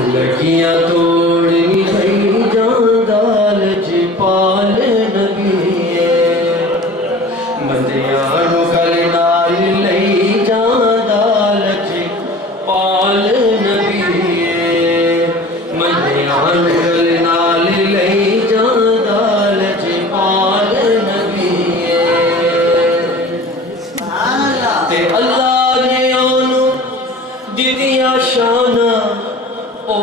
لڑکیاں توڑنی بھئی جان دالچ پال نبی مندیاں کل نال لئی جان دالچ پال نبی مندیاں کل نال لئی جان دالچ پال نبی تے اللہ نے آنو دیدیا شانہ او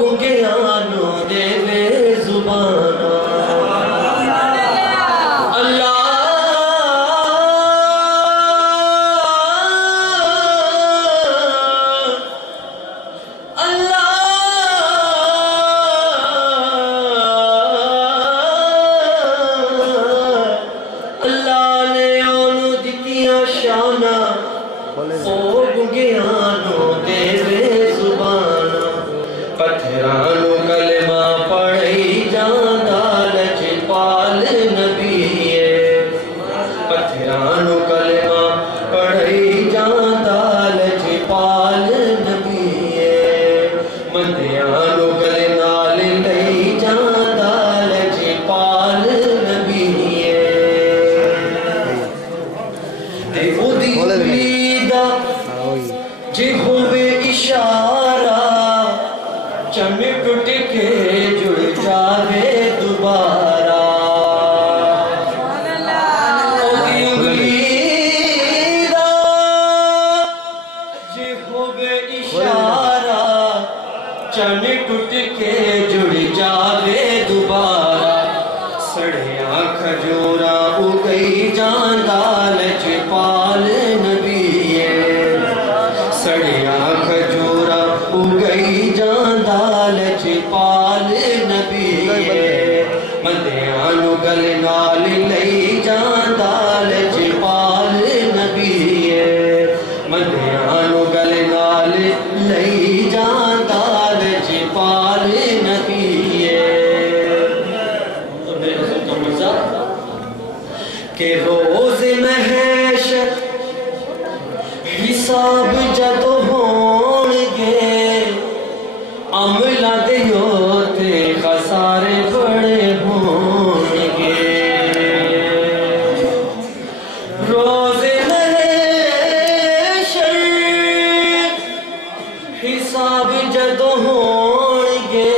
گنگیانو دے وے زبانہ اللہ اللہ اللہ نے آنو دیدیا شانہ او گنگیانو دے وے زبانہ پتھرانو کلمہ پڑھئی جان دالچ پال نبی پتھرانو کلمہ پڑھئی جان دالچ پال نبی مندیانو کلمہ لئی جان دالچ پال نبی تے او دی امیدہ جی ہوئے اشارہ چن ٹوٹ کے جڑ جاوے دوبارہ او دی امیدہ جی ہوئے اشارہ چن ٹوٹ کے جڑ جاوے دوبارہ سڑیاں کھجورا اگئی جان دالچ پال نبی سڑیاں کھجورا اگئی جان دالچ پال نبی مندیانو گل نال لئی جان دالچ پال نبی مندیانو گل نال لئی جان دالچ پال نبی کہ روز محشر حساب جد ہونگے عملہ دیوتے خسارے بڑے ہونگے روز محشر حساب جد ہونگے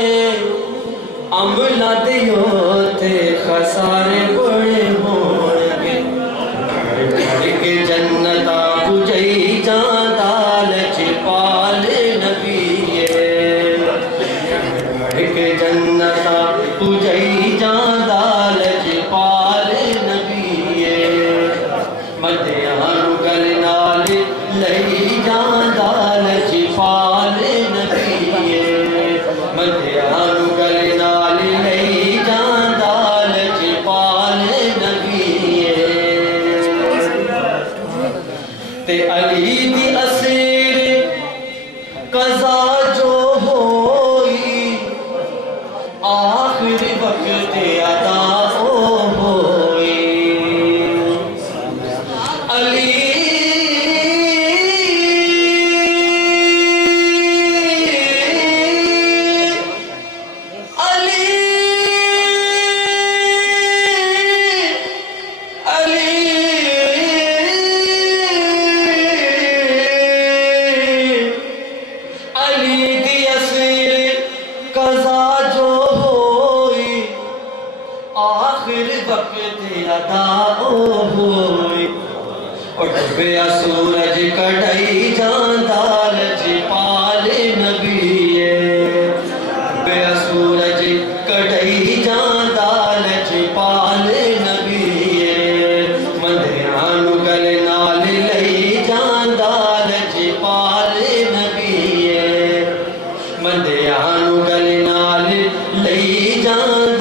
عملہ دیوتے خسارے بڑے ہونگے بھڑ کے جنتا پجئی جان دالچ پال نبی بھڑ کے جنتا پجئی جان دالچ پال نبی مندیانو گل نال لئی جان دالچ پال نبی مندیانو گل نال لئی جان دالچ پال نبی تے علی دی اسیر قضا جو ہوئی آخر وقت ادا ہوئی علی ڈبیا سورج کڑھائی جان دالچ پال نبی ڈبیا سورج کڑھائی جان دالچ پال نبی مندیانو گل نال لئی جان دالچ پال نبی مندیانو گل نال لئی جان